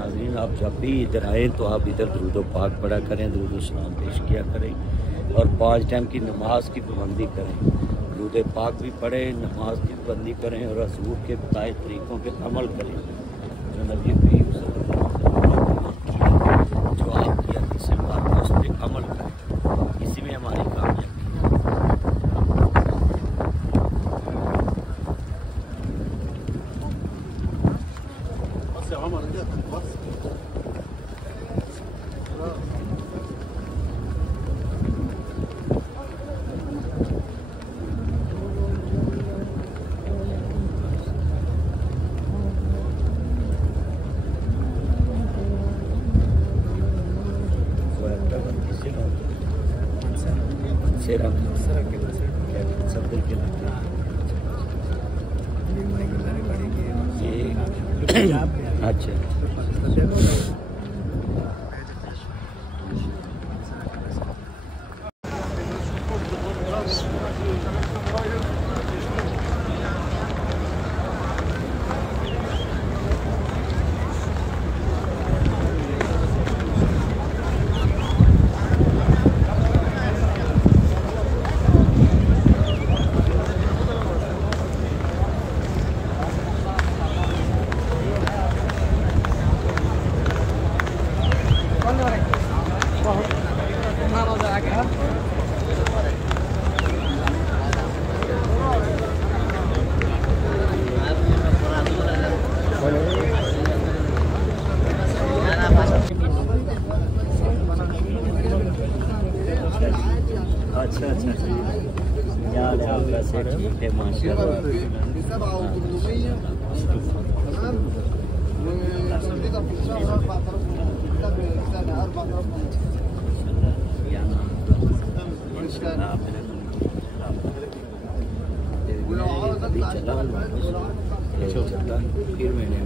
नाज़रीन, आप जब भी इधर आए तो आप इधर दुरूद पाक पढ़ा करें, दुरूद सलाम पेश किया करें और 5 टाइम की नमाज की पाबंदी करें। दुरूद पाक भी पढ़ें, नमाज की पाबंदी करें और रसूल के बताए तरीक़ों पे अमल करें जो नबी करीम सल्लल्लाहु अलैहि वसल्लम जो आपकी हदीस से बात है उस पर अमल करें। इसी में हमारी कामयाबी है। अच्छा ठीक है माशाल्लाह। फिर मैंने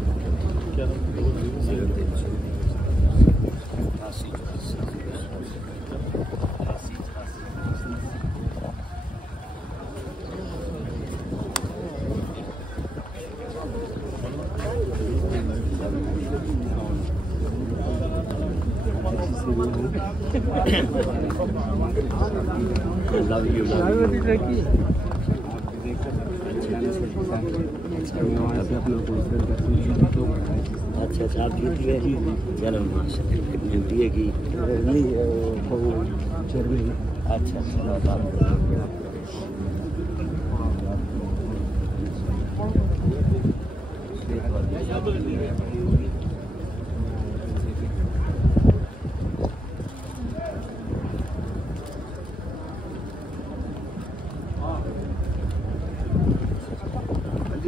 लव यू अच्छा अच्छा आप जीत गए। चलो माशाल्लाह कितनी दिए की अच्छा अच्छा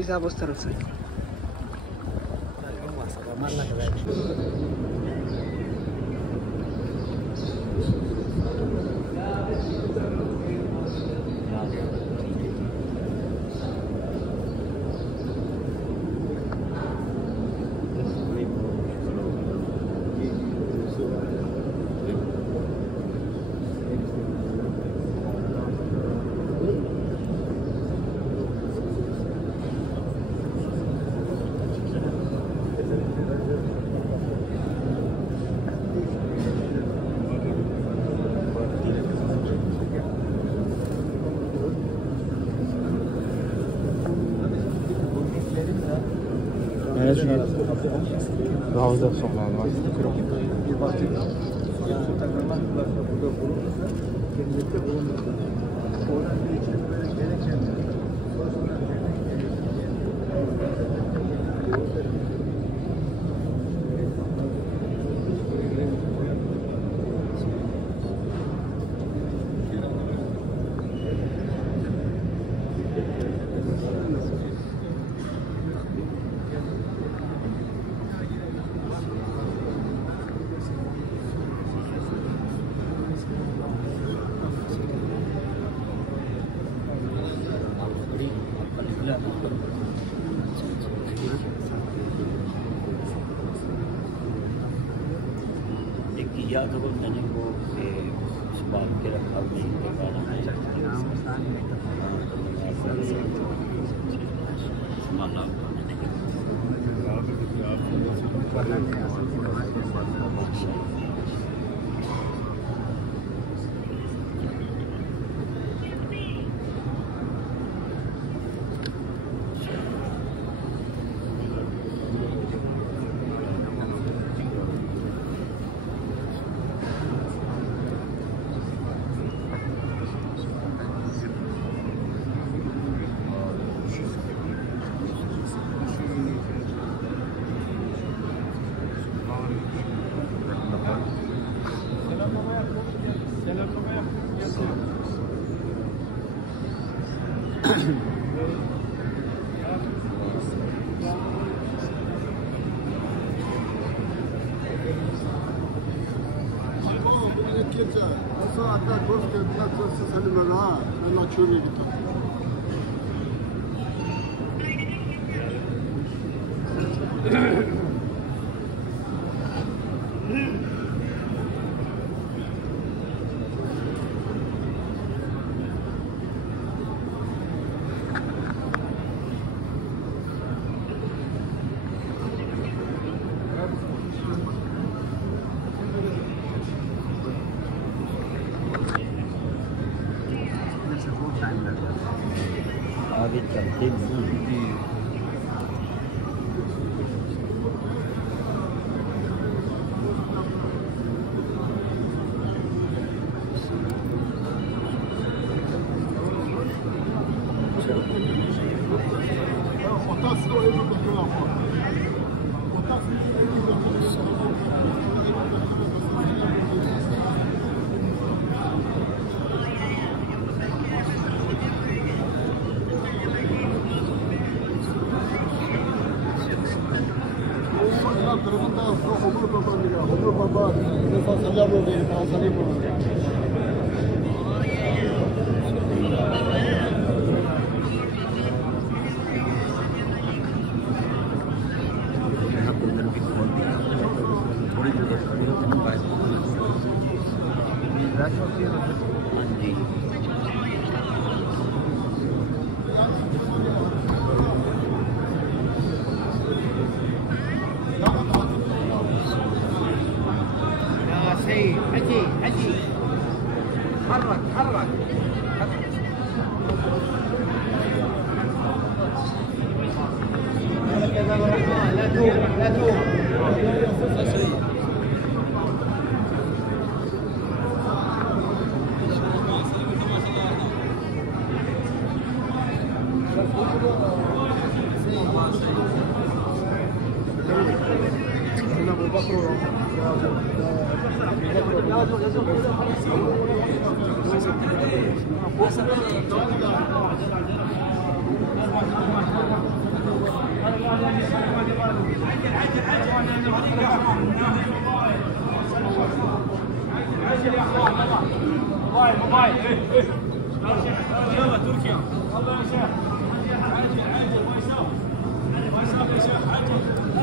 साहब उस तरफ से Havuzda sonlanmaz. किया तो मैंने वो संभाल के रखा संभाला आगे चलते नहीं।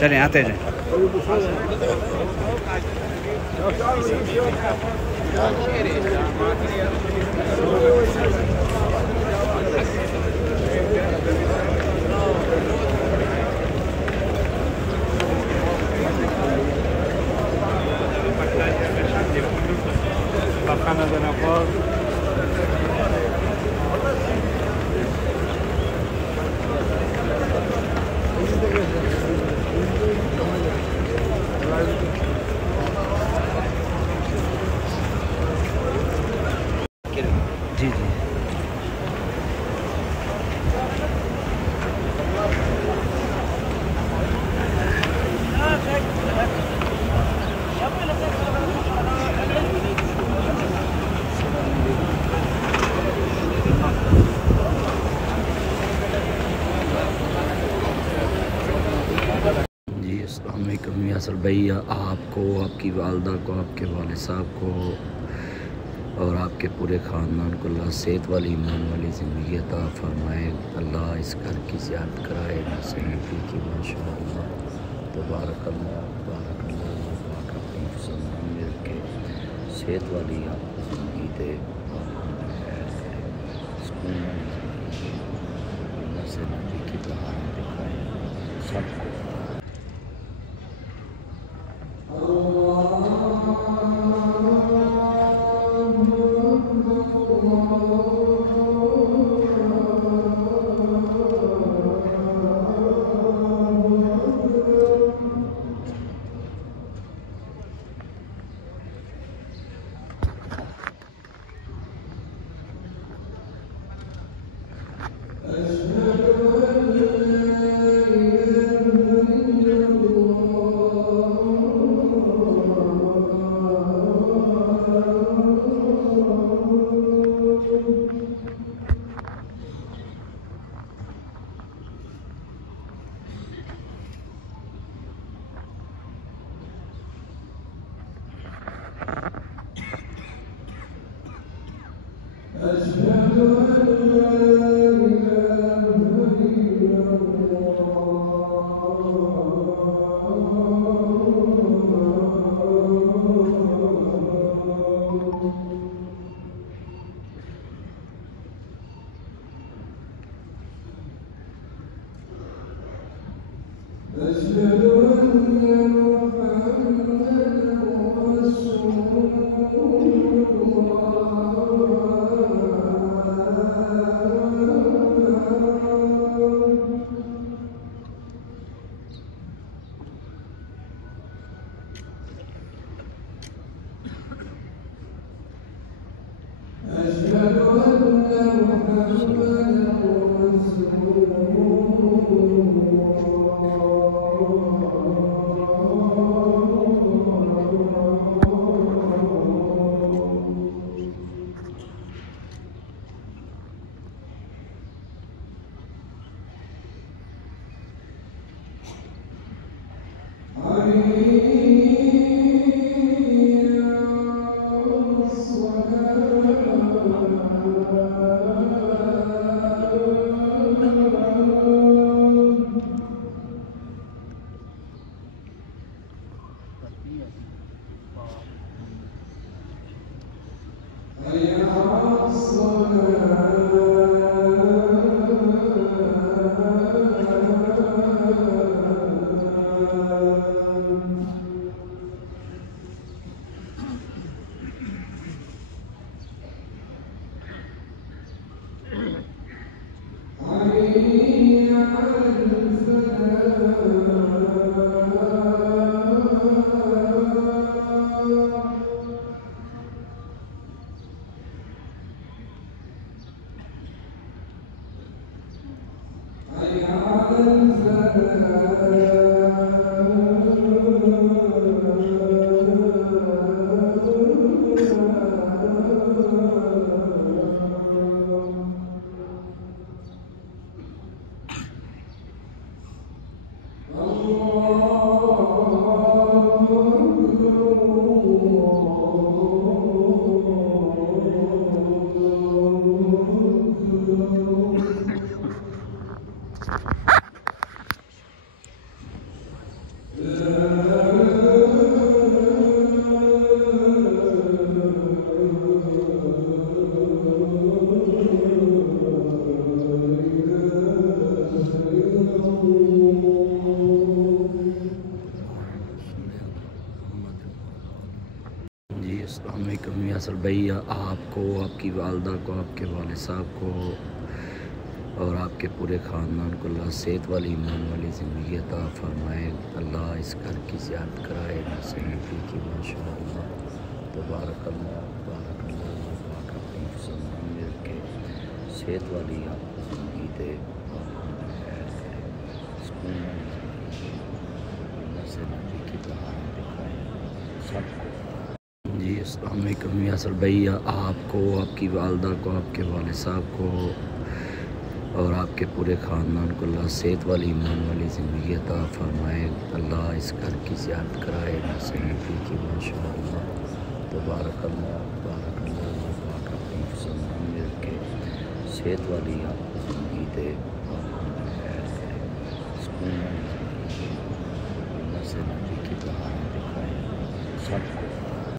चले आते हैं जी जी अस्सलाम वालेकुम यासर भैया, आपको, आपकी वालदा को, आपके वालिद साहब को और आपके पूरे ख़ानदान को अल्लाह सेहत वाली ईमान वाली ज़िंदगी अता फ़रमाए। अल्लाह इस घर की ज़ियारत कराए नसीबी की माशाअल्लाह तबारकल्लाह तबारकल्लाह। पाक अपनी फ़ज़ल में रखे, सेहत वाली आपको ज़िंदगी दे, खैर करे, सुकून वाली ज़िंदगी अल्लाह से नबी की बहार दिखाए सबको। अस्सलाम वालेकुम यासर भाई, आपको, आपकी वालदा को, आपके वाले साहब को और आपके पूरे ख़ानदान को अल्लाह सेहत वाली, ईमान वाली ज़िंदगी अता फ़रमाए। अल्लाह इस घर की ज़ियारत कराए नसीब की माशाअल्लाह तबारकल्लाह तबारकल्लाह। पाक अपनी फ़ज़ल में रखे, सेहत वाली आपको ज़िंदगी दे, खैर करे, सुकून वाली ज़िंदगी अल्लाह से नबी की बहार दिखाए सबको। जी अस्सलाम वालेकुम यासर भाई, आपको, आपकी वालदा को, आपके वाले साहब को और आपके पूरे ख़ानदान को अल्लाह सेहत वाली, ईमान वाली ज़िंदगी अता फ़रमाए। अल्लाह इस घर की ज़ियारत कराए नसीब की माशाअल्लाह तबारकल्लाह तबारकल्लाह। पाक अपनी फ़ज़ल में रखे, सेहत वाली आपको ज़िंदगी दे, खैर करे, सुकून वाली ज़िंदगी अल्लाह से नबी की बहार दिखाए सबको।